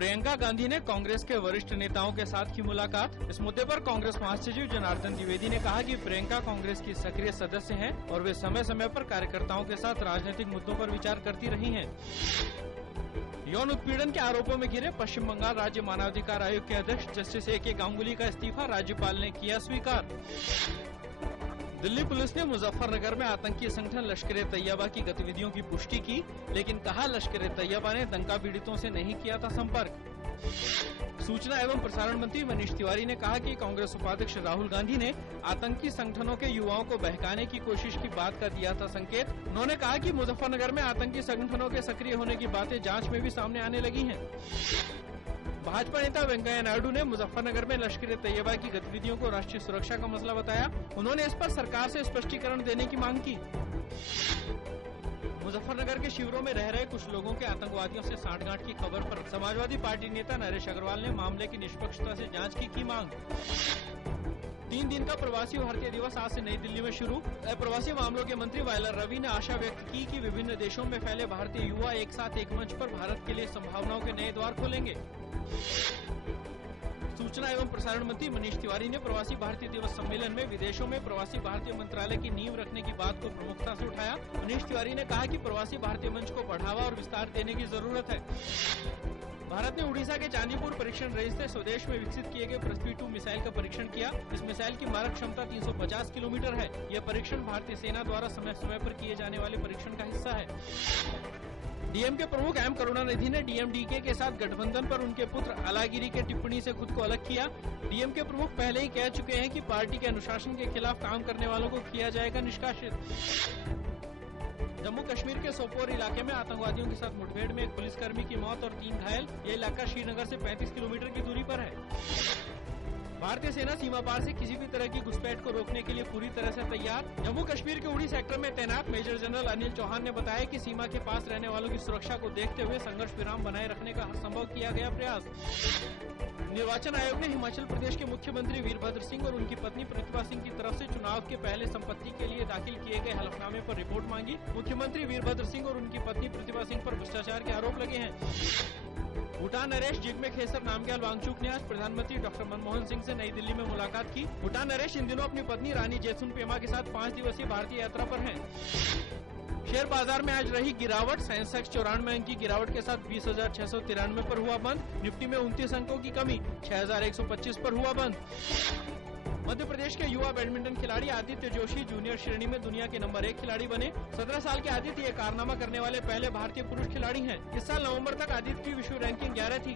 प्रियंका गांधी ने कांग्रेस के वरिष्ठ नेताओं के साथ की मुलाकात। इस मुद्दे पर कांग्रेस महासचिव जनार्दन द्विवेदी ने कहा कि प्रियंका कांग्रेस की सक्रिय सदस्य हैं और वे समय समय पर कार्यकर्ताओं के साथ राजनीतिक मुद्दों पर विचार करती रही हैं। यौन उत्पीड़न के आरोपों में घिरे पश्चिम बंगाल राज्य मानवाधिकार आयोग के अध्यक्ष जस्टिस A.K. गांगुली का इस्तीफा राज्यपाल ने किया स्वीकार। दिल्ली पुलिस ने मुजफ्फरनगर में आतंकी संगठन लश्कर-ए-तैयबा की गतिविधियों की पुष्टि की, लेकिन कहा लश्कर-ए-तैयबा ने दंगा पीड़ितों से नहीं किया था संपर्क। सूचना एवं प्रसारण मंत्री मनीष तिवारी ने कहा कि कांग्रेस उपाध्यक्ष राहुल गांधी ने आतंकी संगठनों के युवाओं को बहकाने की कोशिश की बात का दिया था संकेत। उन्होंने कहा कि मुजफ्फरनगर में आतंकी संगठनों के सक्रिय होने की बातें जांच में भी सामने आने लगी हैं। भाजपा नेता वेंकैया नायडू ने मुजफ्फरनगर में लश्कर-ए-तैयबा की गतिविधियों को राष्ट्रीय सुरक्षा का मसला बताया। उन्होंने इस पर सरकार से स्पष्टीकरण देने की मांग की। मुजफ्फरनगर के शिविरों में रह रहे कुछ लोगों के आतंकवादियों से सांठगांठ की खबर पर समाजवादी पार्टी नेता नरेश अग्रवाल ने मामले की निष्पक्षता से जांच की मांग। 3 दिन का प्रवासी भारतीय दिवस आज से नई दिल्ली में शुरू। अप्रवासी मामलों के मंत्री वायलर रवि ने आशा व्यक्त की कि विभिन्न देशों में फैले भारतीय युवा एक साथ एक मंच पर भारत के लिए संभावनाओं के नए द्वार खोलेंगे। सूचना एवं प्रसारण मंत्री मनीष तिवारी ने प्रवासी भारतीय दिवस सम्मेलन में विदेशों में प्रवासी भारतीय मंत्रालय की नींव रखने की बात को प्रमुखता से उठाया। मनीष तिवारी ने कहा कि प्रवासी भारतीय मंच को बढ़ावा और विस्तार देने की जरूरत है। भारत ने उड़ीसा के चांदीपुर परीक्षण रेंज से स्वदेश में विकसित किए गए पृथ्वी 2 मिसाइल का परीक्षण किया। इस मिसाइल की मारक क्षमता 350 किलोमीटर है। यह परीक्षण भारतीय सेना द्वारा समय समय पर किए जाने वाले परीक्षण का हिस्सा है। डीएमके प्रमुख एम करुणानिधि ने डीएमडीके के साथ गठबंधन पर उनके पुत्र अलागिरी के टिप्पणी से खुद को अलग किया। डीएमके प्रमुख पहले ही कह चुके हैं कि पार्टी के अनुशासन के खिलाफ काम करने वालों को किया जाएगा निष्कासित। जम्मू कश्मीर के सोपोर इलाके में आतंकवादियों के साथ मुठभेड़ में एक पुलिसकर्मी की मौत और 3 घायल। यह इलाका श्रीनगर से 35 किलोमीटर की दूरी पर है। भारतीय सेना सीमा पार से किसी भी तरह की घुसपैठ को रोकने के लिए पूरी तरह से तैयार। जम्मू कश्मीर के उड़ी सेक्टर में तैनात मेजर जनरल अनिल चौहान ने बताया कि सीमा के पास रहने वालों की सुरक्षा को देखते हुए संघर्ष विराम बनाए रखने का हर संभव किया गया प्रयास। निर्वाचन आयोग ने हिमाचल प्रदेश के मुख्यमंत्री वीरभद्र सिंह और उनकी पत्नी प्रतिभा सिंह की तरफ से चुनाव के पहले संपत्ति के लिए दाखिल किए गए हलफनामे पर रिपोर्ट मांगी। मुख्यमंत्री वीरभद्र सिंह और उनकी पत्नी प्रतिभा सिंह पर भ्रष्टाचार के आरोप लगे हैं। भूटान नरेश जिग्मे खेसर नामग्याल वांगचुक ने आज प्रधानमंत्री डॉक्टर मनमोहन सिंह से नई दिल्ली में मुलाकात की। भूटान नरेश इन दिनों अपनी पत्नी रानी जेसुन पेमा के साथ 5 दिवसीय भारतीय यात्रा पर हैं। शेयर बाजार में आज रही गिरावट। सेंसेक्स 94 अंक की गिरावट के साथ 20,693 पर हुआ बंद। निफ्टी में 29 अंकों की कमी 6,125 पर हुआ बंद। मध्य प्रदेश के युवा बैडमिंटन खिलाड़ी आदित्य जोशी जूनियर श्रेणी में दुनिया के नंबर 1 खिलाड़ी बने। 17 साल के आदित्य ये कारनामा करने वाले पहले भारतीय पुरुष खिलाड़ी हैं। इस साल नवंबर तक आदित्य की विश्व रैंकिंग 11 थी।